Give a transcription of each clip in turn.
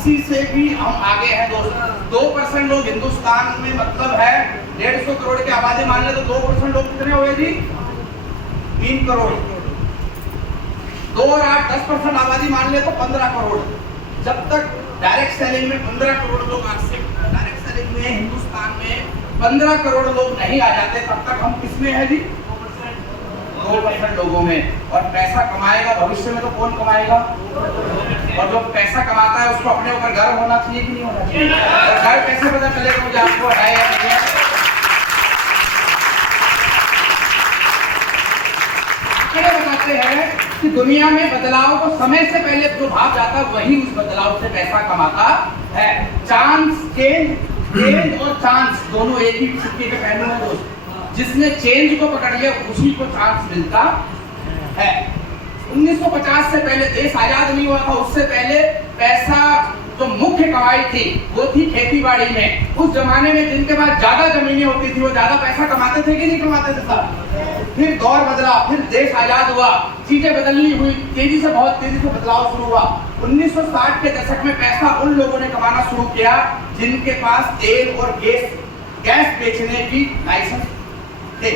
80 से भी हम आगे हैं दोस्त। 2% लोग हिंदुस्तान में मतलब है 150 करोड़ की आबादी मान ले तो 2% लोग कितने हुए जी? 3 करोड़। 2 और 8 10% आबादी मान ले तो 15 करोड़। जब तक डायरेक्ट सेलिंग में 15 करोड़ लोग आज से डायरेक्ट सेलिंग में हिंदुस्तान में 15 करोड़ लोग नहीं आ जाते तब तक हम किसमें है जी? 2% लोगों में। और पैसा कमाएगा भविष्य में तो कौन कमाएगा? और जो पैसा कमाता है उसको अपने ऊपर गर्व होना चाहिए कि नहीं होना चाहिए? और गर्व कैसे पता चलेगा मुझे आपको है या नहीं है? आंकड़े बताते हैं कि दुनिया में बदलाव को समय से पहले जो भाग जाता वही उस बदलाव से पैसा कमाता है। चांस चेंज और चांस दोनों एक ही सिक्के के पहलू हैं दोस्त। जिसने चेंज को पकड़ लिया उसी को चांस मिलता है। 1950 से पहले देश आजाद नहीं हुआ था, उससे पहले पैसा जो मुख्य कमाई थी वो थी खेती बाड़ी में। उस जमाने में जिनके पास ज्यादा जमीनें होती थी वो ज्यादा पैसा कमाते थे कि नहीं कमाते थे साहब? फिर दौर बदला, फिर देश आजाद हुआ, चीजें बदलनी हुई, तेजी से बहुत तेजी से बदलाव शुरू हुआ। 1960 के दशक में पैसा उन लोगों ने कमाना शुरू किया जिनके पास तेल और गैस बेचने की लाइसेंस थे।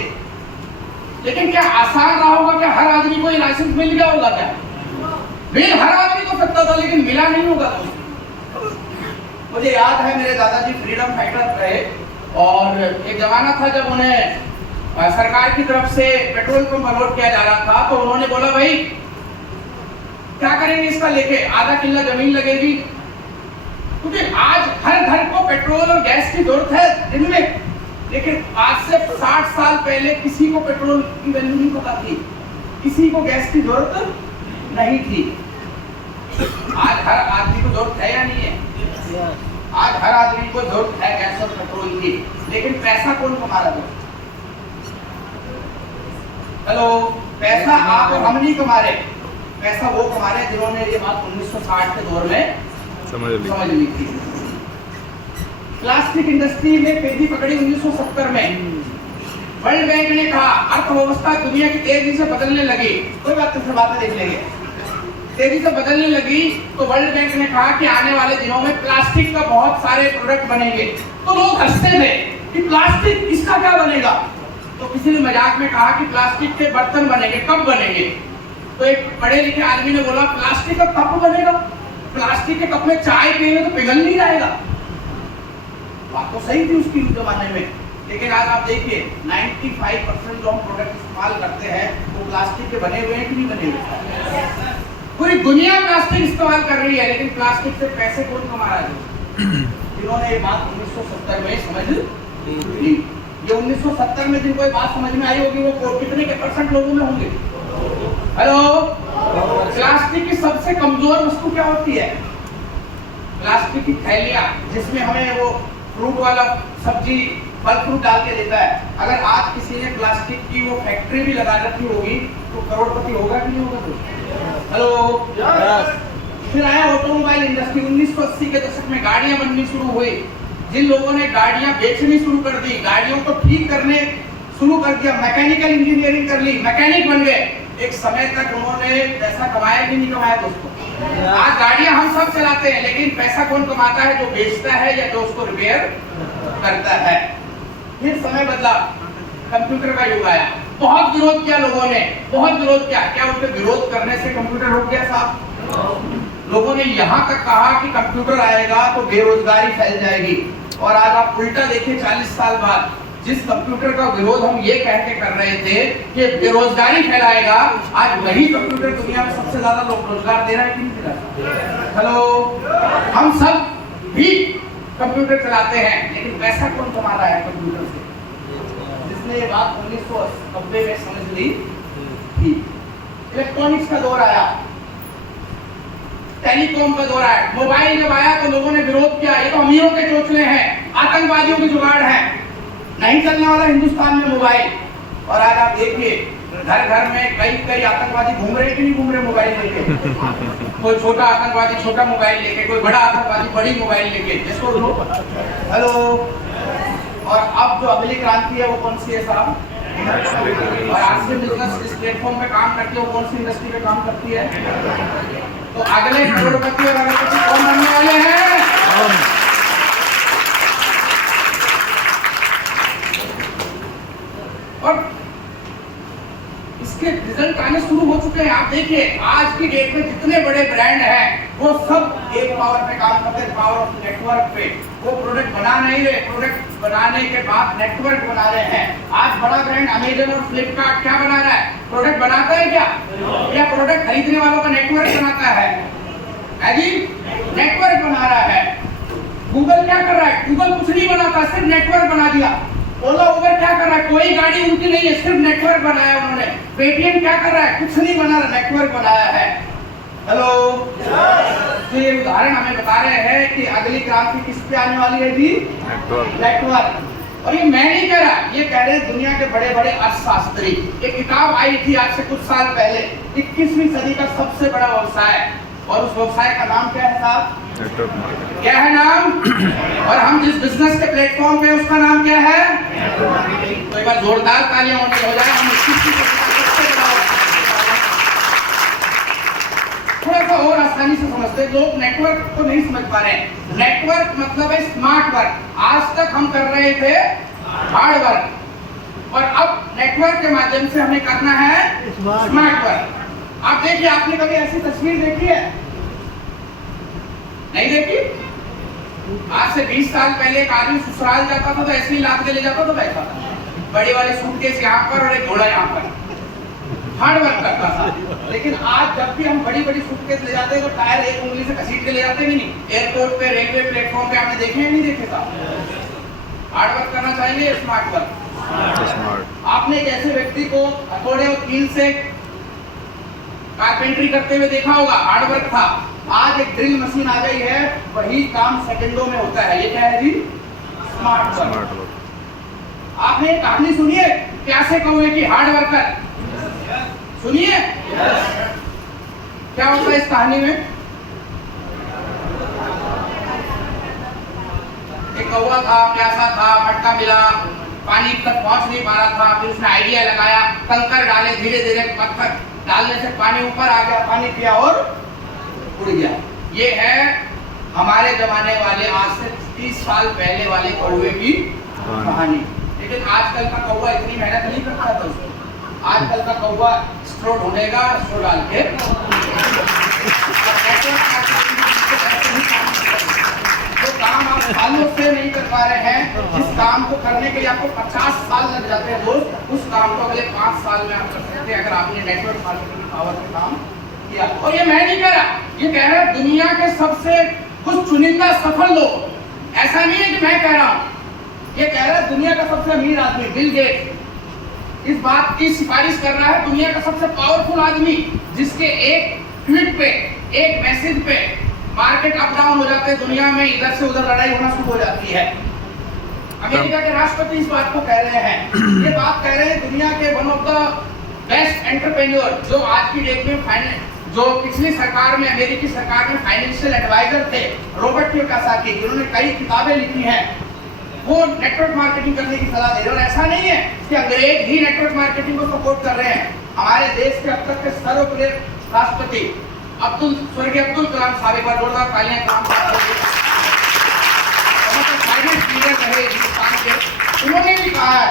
लेकिन क्या आसान रहा होगा? क्या हर आदमी को ये लाइसेंस मिल गया होगा? क्या मिल हर आदमी को सकता था लेकिन मिला नहीं होगा दोस्तों। मुझे याद है मेरे दादाजी फ्रीडम फाइटर रहे और एक जमाना था जब उन्हें सरकार की तरफ से पेट्रोल पंप अलॉट किया जा रहा था तो उन्होंने बोला भाई क्या करेंगे इसका लेके? आधा किला जमीन लगेगी क्योंकि आज हर घर को पेट्रोल और गैस की जरूरत है दिन में। लेकिन आज से 60 साल पहले किसी को पेट्रोल की वैल्यू नहीं पता थी, किसी को गैस की जरूरत नहीं थी। आज हर आदमी को जरूरत है या नहीं है? आज हर आदमी को जरूरत है गैस और पेट्रोल की। लेकिन पैसा कौन कमा रहा है? हेलो, पैसा आप और हम नहीं कमा रहे, पैसा वो कमा रहे जिन्होंने ये बात 1960 के दौर में समझ ली थी। प्लास्टिक इंडस्ट्री में तेजी पकड़ी 1970 में। वर्ल्ड बैंक ने कहा अर्थव्यवस्था दुनिया की तेजी से बदलने लगी, कोई बात नहीं, बातें देख लेंगे, तेजी से बदलने लगी तो वर्ल्ड बैंक ने कहा कि आने वाले दिनों में प्लास्टिक का बहुत सारे प्रोडक्ट बनेंगे। तो लोग हंसते थे कि प्लास्टिक इसका क्या बनेगा? तो किसी ने मजाक में कहा कि प्लास्टिक के बर्तन बनेंगे। कब बनेंगे? तो एक पढ़े लिखे आदमी ने बोला प्लास्टिक का कप बनेगा। प्लास्टिक के कप में चाय पिएंगे तो पिघल नहीं जाएगा। बात तो सही थी उसकी उस जमाने में। लेकिन आज आप देखिए 95% जो हम प्रोडक्ट इस्तेमाल करते हैं वो प्लास्टिक के बने हुए हैं कि नहीं बने हुए? पूरी दुनिया प्लास्टिक इस्तेमाल कर रही है लेकिन प्लास्टिक से पैसे कौन कमा रहा है? जिन्होंने ये बात 1970 में समझ ली। ये 1970 में जिनको ये बात समझ में आई होगी वो कितने के % लोगों में होंगे? हेलो, प्लास्टिक की सबसे कमजोर वस्तु क्या होती है? प्लास्टिक की थैलियां जिसमें हमें वो फ्रूट वाला सब्जी फल फ्रूट डाल के देता है। अगर आज किसी ने प्लास्टिक की वो फैक्ट्री भी लगा रखी होगी तो करोड़पति होगा कि नहीं होगा? हेलो, फिर आया ऑटोमोबाइल इंडस्ट्री। 1980 के दशक में गाड़ियां बननी शुरू हुई। जिन लोगों ने गाड़ियां बेचनी शुरू कर दी, गाड़ियों को ठीक करने शुरू कर दिया, मैकेनिकल इंजीनियरिंग कर ली, मैकेनिक बन गए, एक समय तक उन्होंने पैसा कमाया कि नहीं कमाया दोस्तों? आज गाड़ियां हम सब चलाते हैं लेकिन पैसा कौन कमाता है? जो बेचता है या जो उसको रिपेयर करता है। फिर समय बदला, कंप्यूटर का युग आया। बहुत विरोध किया लोगों ने, बहुत विरोध किया। क्या उनके विरोध करने से कंप्यूटर रुक गया साहब? लोगों ने यहाँ तक कहा कि कंप्यूटर आएगा तो बेरोजगारी फैल जाएगी। और आज आप उल्टा देखिए, 40 साल बाद जिस कंप्यूटर का विरोध हम ये कह के कर रहे थे कि बेरोजगारी फैलाएगा, आज वही कंप्यूटर दुनिया में सबसे ज्यादा लोग रोजगार दे रहा है कि नहीं दे रहा? हेलो, हम सब भी कंप्यूटर चलाते हैं लेकिन पैसा कौन कमा रहा है कंप्यूटर से? जिसने ये बात 1990 में समझ ली थी। इलेक्ट्रॉनिक्स का दौर आया, टेलीकॉम का दौर आया, मोबाइल जब आया तो लोगों ने विरोध किया, ये तो अमीरों के चोचले हैं, आतंकवादियों की जुगाड़ है, नहीं चलने वाला हिंदुस्तान में मोबाइल। और आज आप देखिए घर घर में कई आतंकवादी घूम रहे कि नहीं घूम रहे मोबाइल लेके? कोई छोटा आतंकवादी छोटा मोबाइल लेके, कोई बड़ा आतंकवादी बड़ी मोबाइल लेके, जिसको हेलो। और अब जो अगली क्रांति है वो कौन सी है साहब? और आज से बिजनेस इस प्लेटफॉर्म पे काम करती है वो कौन सी इंडस्ट्री पे काम करती है? तो अगले करोड़पति और अरबपति कौन बनने वाले हैं? देखिए आज की डेट में जितने बड़े ब्रांड हैं वो सब एक पावर पे काम करते हैं, पावर ऑफ नेटवर्क पे। वो प्रोडक्ट बना नहीं रहे, प्रोडक्ट बनाने के बाद नेटवर्क बना रहे हैं। आज बड़ा ब्रांड अमेजन और फ्लिपकार्ट क्या बना रहा है? प्रोडक्ट बनाता है क्या? या प्रोडक्ट खरीदने वालों का नेटवर्क बनाता है? जी नेटवर्क बना रहा है। गूगल क्या कर रहा है? गूगल कुछ नहीं बनाता, सिर्फ नेटवर्क बना दिया। ओला उबर क्या कर रहा है? कोई गाड़ी उनकी नहीं है, सिर्फ नेटवर्क बनाया उन्होंने। पेटीएम क्या कर रहा है? कुछ नहीं बना रहा, नेटवर्क बनाया है। हेलो, तो ये उदाहरण हमें बता रहे हैं कि अगली क्रांति किस पे आने वाली है जी? नेटवर्क। और ये मैं नहीं कह रहा, ये कह रहे हैं दुनिया के बड़े बड़े अर्थशास्त्री। एक किताब आई थी आज से कुछ साल पहले, 21वीं सदी का सबसे बड़ा व्यवसाय, और उस व्यवसाय का नाम क्या है साहब? क्या है नाम? और हम जिस बिजनेस के प्लेटफॉर्म पे उसका नाम क्या है? तो एक बार जोरदार तालियां हो जाए। हम थोड़ा सा और आसानी से समझते, लोग नेटवर्क को नहीं समझ पा रहे हैं। नेटवर्क मतलब है स्मार्ट वर्क। आज तक हम कर रहे थे हार्ड वर्क, और अब नेटवर्क के माध्यम से हमें करना है स्मार्ट वर्क। आप देखिए, आपने कभी ऐसी तस्वीर देखी है? नहीं देखी? आज से 20 साल पहले एक आदमी ससुराल जाता था तो ऐसे ही लाद के ले जाता था, बैठा था, बड़े वाले सूटकेस यहाँ पर और एक घोड़ा यहाँ पर, हार्ड वर्क करता था। लेकिन आज जब भी हम बड़ी बड़ी सूटकेस ले जाते हैं तो टायर एक उंगली से घसीट के ले जाते नहीं। एयरपोर्ट पे, रेलवे प्लेटफॉर्म पे आपने देखे या नहीं देखे था? हार्ड वर्क करना चाहिए, स्मार्ट वर्क। आपने एक ऐसे व्यक्ति को हथौड़े और कील से कारपेंटरी करते हुए देखा होगा, हार्ड वर्क था। आज एक ड्रिल मशीन आ गई है, वही काम सेकंडों में होता है। ये क्या है जी? Smart work. आपने एक कहानी सुनी है प्यासे कौवे की, हार्ड वर्कर सुनिए? क्या होता है इस कहानी में? एक कौवा था, प्यासा था, मटका मिला, पानी तक पहुंच नहीं पा रहा था। फिर उसने आइडिया लगाया, कंकर डाले, धीरे धीरे पत्थर डालने से पानी ऊपर आ गया, पानी पिया और उड़ गया। ये है हमारे जमाने वाले, आज से 30 साल पहले वाले कौवे की कहानी। लेकिन आजकल का कौवा इतनी मेहनत नहीं करता था उसको। आजकल का कौवा स्ट्रो ढूंढेगा, स्ट्रो डाल के जो काम आप सालों से नहीं कर पा रहे हैं, जिस काम को करने के लिए आपको 50 साल लग जाते हैं रोज, उस काम को अगले 5 साल में आप कर सकते हैं, अगर आपने नेटवर्क मार्केटिंग की पावर से काम किया। और ये मैं नहीं कह रहा, ये कह रहा है दुनिया के सबसे कुछ चुनिंदा सफल लोग। ऐसा नहीं है कि मैं कह रहा हूं, ये कह रहा है दुनिया का सबसे अमीर आदमी बिल गेट्स इस बात की सिफारिश कर रहा है, दुनिया का सबसे पावरफुल आदमी जिसके एक ट्वीट पे, एक मैसेज पे मार्केट अप डाउन हो जाते हैं, दुनिया में इधर से उधर लड़ाई होना शुरू हो जाती है। अमेरिका के राष्ट्रपति इस बात को कह रहे हैं, ये बात कह रहे हैं दुनिया के one of the best entrepreneur, जो आज की डेट में जो पिछली सरकार में, अमेरिकी सरकार में फाइनेंशियल एडवाइजर थे, रॉबर्ट कियोसाकी, जिन्होंने कई किताबें लिखी हैं, वो नेटवर्क मार्केटिंग करने की सलाह दे रहे हैं। और ऐसा नहीं है कि अंग्रेज ही नेटवर्क मार्केटिंग को सपोर्ट कर रहे हैं। हमारे देश के अब तक के सर्वप्रिय राष्ट्रपति स्वर्गीय अब्दुल कलाम साहब, एक बार जोरदार तालियां कलाम साहब रहे हिंदुस्तान के, उन्होंने भी कहा है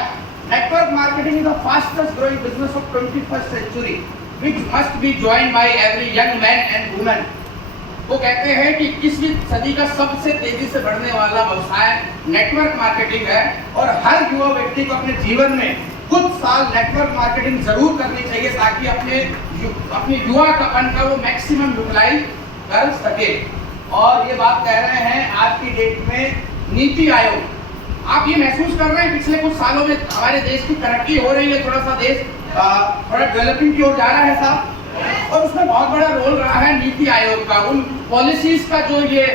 network marketing is the fastest growing business of 21st century which must be joined by every young man and woman. वो कहते हैं कि 21वीं सदी का सबसे तेजी से बढ़ने वाला व्यवसाय नेटवर्क मार्केटिंग है, और हर युवा व्यक्ति को अपने जीवन में कुछ साल नेटवर्क मार्केटिंग जरूर करनी चाहिए ताकि अपनी युवापन का वो मैक्सिमम यूटिलाइज कर सके। और ये बात कह रहे हैं आज की डेट में नीति आयोग। आप ये महसूस कर रहे हैं पिछले कुछ सालों में हमारे देश की तरक्की हो रही है, थोड़ा सा देश थोड़ा डेवलपिंग की ओर जा रहा है साहब, और उसमें बहुत बड़ा रोल रहा है नीति आयोग का, उन पॉलिसीज का जो ये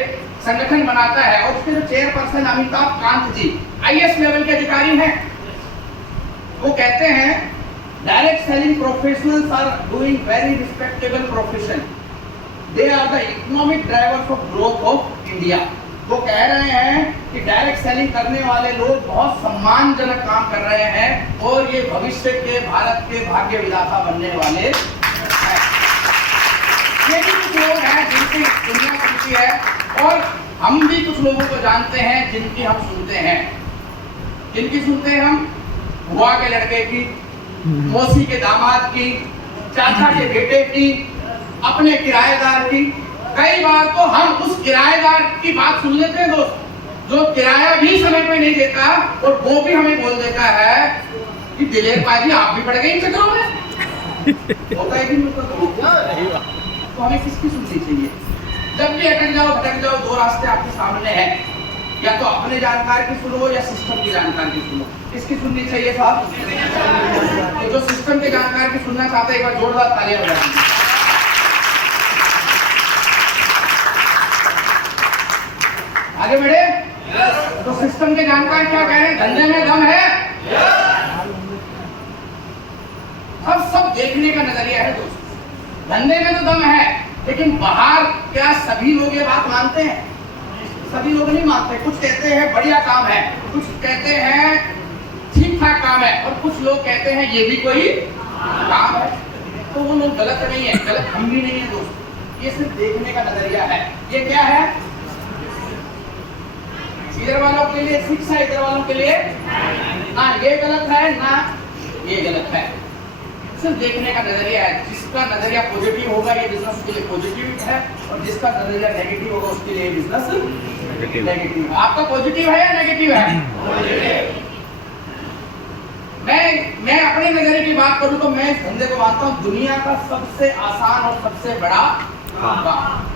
संगठन बनाता है। और उसके जो chairperson Amitabh Kant ji IAS level के अधिकारी हैं, वो कहते हैं direct selling professionals are doing very respectable profession, they are the economic drivers of growth of India. वो कह रहे हैं कि डायरेक्ट सेलिंग करने वाले लोग बहुत सम्मानजनक काम कर रहे हैं, और ये भविष्य के भारत के भाग्य विधाता बनने वाले हैं। ये भी कुछ लोग हैं जिनकी दुनिया सुनती है, और हम भी कुछ लोगों को जानते हैं जिनकी हम सुनते हैं। जिनकी सुनते हैं हम? बुआ के लड़के की, मौसी के दामाद की, चाचा के बेटे की, अपने किराएदार की। कई बार तो हम उस किराएदार की बात सुन लेते हैं दोस्त, जो किराया भी समय पे नहीं देता और वो भी हमें बोल देता है कि दिलेर पाजी आप भी पड़ गए इन चक्करों में। होता है कि तो हमें किसकी सुननी चाहिए? जब भी अटक जाओ भटक जाओ, दो रास्ते आपके सामने हैं, या तो अपने जानकार की सुनो या सिस्टम की जानकार की सुनो। किसकी सुननी चाहिए साहब? तो जो सिस्टम के जानकार की सुनना चाहते हैं, एक बार जोरदार तालियां बजाएं। आगे बढ़े। तो सिस्टम के जानकार क्या कह रहे हैं? धंधे में दम है। अब सब देखने का नजरिया है दोस्तों। धंधे में तो दम है, लेकिन बाहर क्या सभी लोग ये बात मानते हैं? सभी लोग नहीं मानते। कुछ कहते हैं बढ़िया काम है, कुछ कहते हैं ठीक ठाक काम है, और कुछ लोग कहते हैं ये भी कोई काम है। तो वो लोग गलत नहीं है, गलत हम भी नहीं है दोस्तों। ये सिर्फ देखने का नजरिया है। ये क्या है? इधर वालों के लिए फिक्स है, इधर वालों के लिए ना ये गलत है ना ये गलत है। सिर्फ देखने का नजरिया है। जिसका नजरिया पॉजिटिव होगा ये बिजनेस उसके लिए पॉजिटिव है, और जिसका नजरिया नेगेटिव होगा उसके लिए बिजनेस नेगेटिव है। आपका पॉजिटिव है या नेगेटिव है? मैं अपने नजरिए की बात करूं तो मैं इस धंधे को मानता हूं दुनिया का सबसे आसान और सबसे बड़ा काम।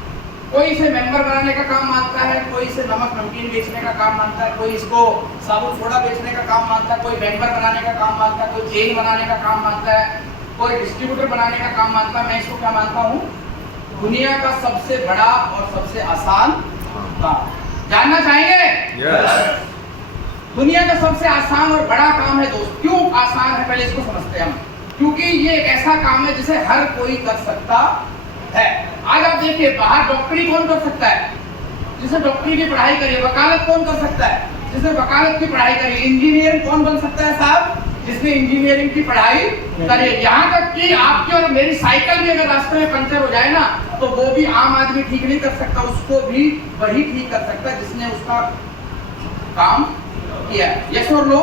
कोई इसे मेंबर बनाने का काम मानता है, कोई इसे नमक नमकीन बेचने का काम मानता है, कोई इसको साबुन सोडा बेचने का काम मानता है, कोई मेंबर बनाने का काम मानता है, कोई चेन बनाने का काम मानता है, कोई डिस्ट्रीब्यूटर बनाने का काम मानता है। मैं इसको क्या मानता हूँ? दुनिया का सबसे बड़ा और सबसे आसान काम। जानना चाहेंगे? yes. दुनिया का सबसे आसान और बड़ा काम है दोस्त। क्यों आसान है पहले इसको समझते हैं हम। क्योंकि ये एक ऐसा काम है जिसे हर कोई कर सकता है। आज आप देखिए, बाहर डॉक्टरी कौन कर सकता है? जिसे डॉक्टरी की पढ़ाई करी है। वकालत कौन कर सकता है? जिसने वकालत की पढ़ाई करी है। इंजीनियर कौन बन सकता है साहब? जिसने इंजीनियरिंग की पढ़ाई करी है। यहाँ तक कि आपकी और मेरी साइकिल भी अगर रास्ते में पंचर हो जाए ना, तो वो भी आम आदमी ठीक नहीं कर सकता, उसको भी वही ठीक कर सकता है जिसने उसका काम किया। यस और नो?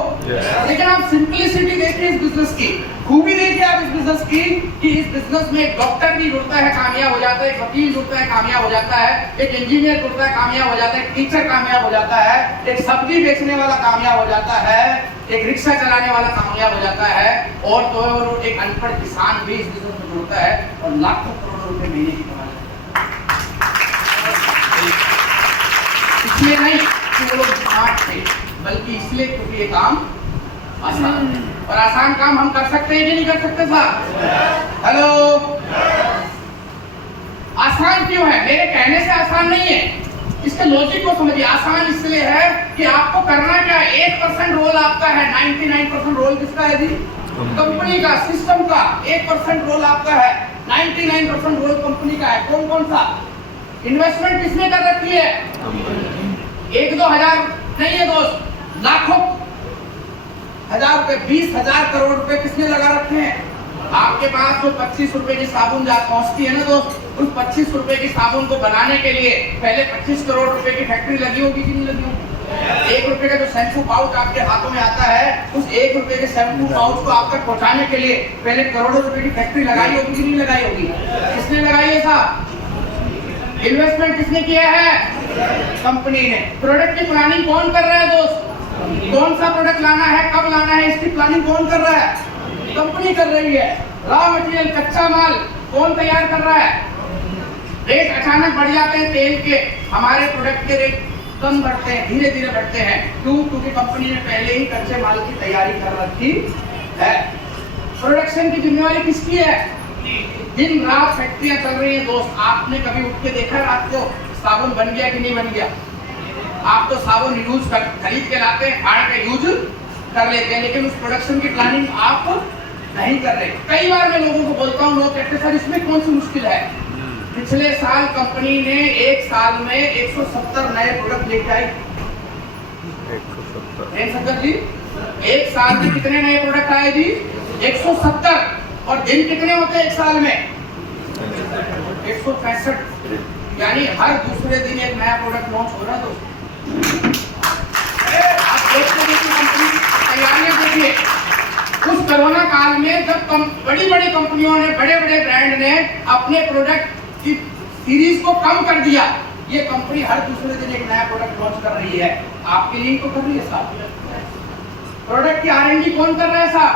लेकिन आप सिंपलिसिटी देखिए इस बिजनेस की, खूबी देखिए आप इस बिजनेस की, कि इस बिजनेस में एक डॉक्टर भी जुड़ता है, कामयाब हो जाता है, एक वकील जुड़ता है, कामयाब हो जाता है, एक इंजीनियर जुड़ता है, कामयाब हो जाता है, एक टीचर कामयाब हो जाता है, एक सब्जी बेचने वाला कामयाब हो जाता है, एक रिक्शा चलाने वाला कामयाब हो जाता है, और तो और एक अनपढ़ किसान भी इस बिजनेस में जुड़ता है और लाखों करोड़ों रुपए महीने की कमा लेता है। इसलिए नहीं कि वो लोग स्मार्ट थे, बल्कि इसलिए क्योंकि ये काम आसान है। और आसान काम हम कर सकते हैं कि नहीं कर सकते साहब? हेलो, आसान क्यों है? मेरे कहने से आसान नहीं है, इसके लॉजिक को समझिए। आसान इसलिए है कि आपको करना क्या है? 1% रोल आपका है, 99% रोल किसका है जी? कंपनी का, सिस्टम का। 1% रोल आपका है, 99% रोल कंपनी का है। कौन कौन सा? इन्वेस्टमेंट किसने कर रखी है? 1-2 हजार नहीं है दोस्त, लाखों हजार रुपए, 20,000 करोड़ रुपए किसने लगा रखे हैं? आपके पास जो 25 रुपए की साबुन पहुंचती है ना दोस्त, उस 25 रुपए की साबुन को बनाने के लिए पहले 25 करोड़ रुपए की फैक्ट्री लगी होगी कि नहीं लगी होगी? 1 रुपए का जो शैम्पू पाउच आपके हाथों में आता है, उस 1 रुपए के शैम्पू पाउच को आप तक पहुंचाने के लिए पहले करोड़ों रुपए की फैक्ट्री लगाई होगी कि नहीं लगाई होगी? किसने लगाई है साहब? इन्वेस्टमेंट किसने किया है? कंपनी ने। प्रोडक्ट की प्लानिंग कौन कर रहा है दोस्त? कौन सा प्रोडक्ट लाना है, कब लाना है, इसकी प्लानिंग कौन कर रहा है? कंपनी कर रही है। रॉ मटेरियल, कच्चा माल कौन तैयार कर रहा है? रेट अचानक बढ़ जाते हैं तेल के, हमारे प्रोडक्ट के रेट कम बढ़ते हैं, धीरे धीरे बढ़ते हैं। क्यों? क्योंकि कंपनी ने पहले ही कच्चे माल की तैयारी कर रखी है। प्रोडक्शन की जिम्मेवारी किसकी है? दिन रात फैक्ट्रियां चल रही हैं दोस्त। आपने कभी उठ के देखा रात को साबुन बन गया कि नहीं बन गया? आप तो साबुन यूज खरीद के लाते हैं, फाड़ के यूज कर लेते हैं, लेकिन उस प्रोडक्शन की प्लानिंग आप नहीं कर रहे। कई बार मैं लोगों को बोलता हूँ, लोग कहते हैं सर इसमें कौन सी मुश्किल है? पिछले साल कंपनी ने एक साल में 170 नए प्रोडक्ट लेके आई। 170 जी, एक साल में कितने नए प्रोडक्ट आए जी? 170। और दिन कितने होते हैं एक साल में? 165। यानी हर दूसरे दिन एक नया प्रोडक्ट लॉन्च हो रहा है दोस्तों। आप देखते देखिए कंपनी की तैयारियां देखिए। उस कोरोना काल में जब बड़ी बड़ी कंपनियों ने, बड़े बड़े ने अपने प्रोडक्ट की सीरीज को कम कर दिया। ये कंपनी हर दूसरे दिन एक नया प्रोडक्ट लॉन्च कर रही है, आपके लिए तो कर रही है साहब। प्रोडक्ट की R&D कौन कर रहा है साहब?